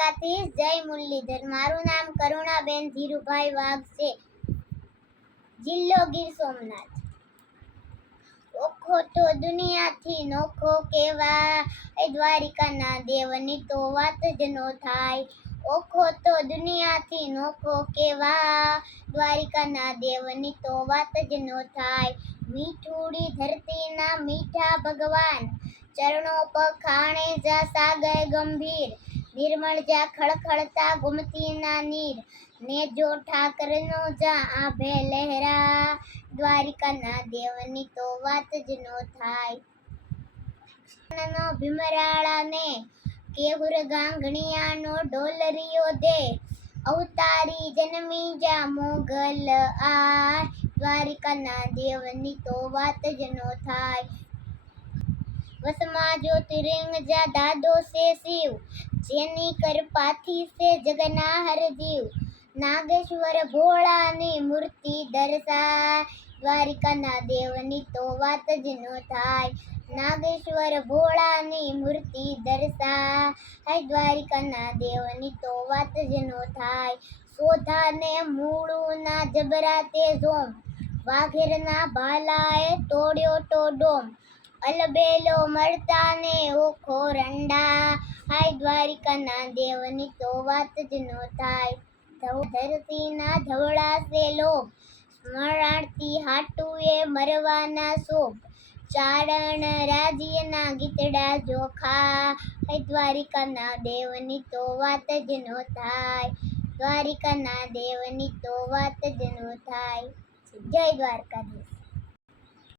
દ્વારકાથી જય મુરલીધર। મારું નામ કરુણાબેન ધીરુભાઈ વાઘ છે, જિલ્લો ગીર સોમનાથ। ઓખો તો દુનિયાથી નોખો કેવા, દ્વારિકાના દેવની તો વાત જ નો થાય। ઓખો તો દુનિયાથી નોખો કેવા, દ્વારિકાના દેવની તો વાત જ નો થાય। મીઠુડી ધરતીના મીઠા ભગવાન, ચરણો પખાણે જા સાગર ગંભીર। નિર્મળ જા ખળખળતા ગોમતીના નીર, ને જો ઠાકરનો જા આભે લહેરા, દ્વારિકાના દેવની તો વાત જ નો થાય। ભીમરાળા ને કેહુર ગાંગણિયાનો ઢોલરિયો દે, અવતારી જન્મી જા મોગલ આ, દ્વારિકાના દેવની તો વાત જ નો થાય। વસમાં જ્યોતિર્લિંગ જા દાદો સે શિવ, જેની કૃપાથી સે જગના હર જીવ। નાગેશ્વર ભોળાની મૂર્તિ દર્શાય, દ્વારિકાના દેવની તો વાત જ નો થાય। નાગેશ્વર ભોળાની મૂર્તિ દર્શાય, દ્વારિકાના દેવની તો વાત જ નો થાય। સોધાને મૂળુના જબરા તે જોમ, વાઘેરના ભાલાએ તોડ્યો તો ડોમ। અલબેલો મળતાને ઓખો રંડા, દ્વારિકાના દેવની તો વાત જ નો થાય। ધરતીના ધવળા સે લોભ, સ્મરણાર્થી હાટુએ મરવાના શોભ। ચારણ રાજ્યના ગીતડા જોખા, દ્વારિકાના દેવની તો વાત જ નો થાય। દ્વારિકાના દેવની તો વાત જ નો થાય। જય દ્વારકાધીશ।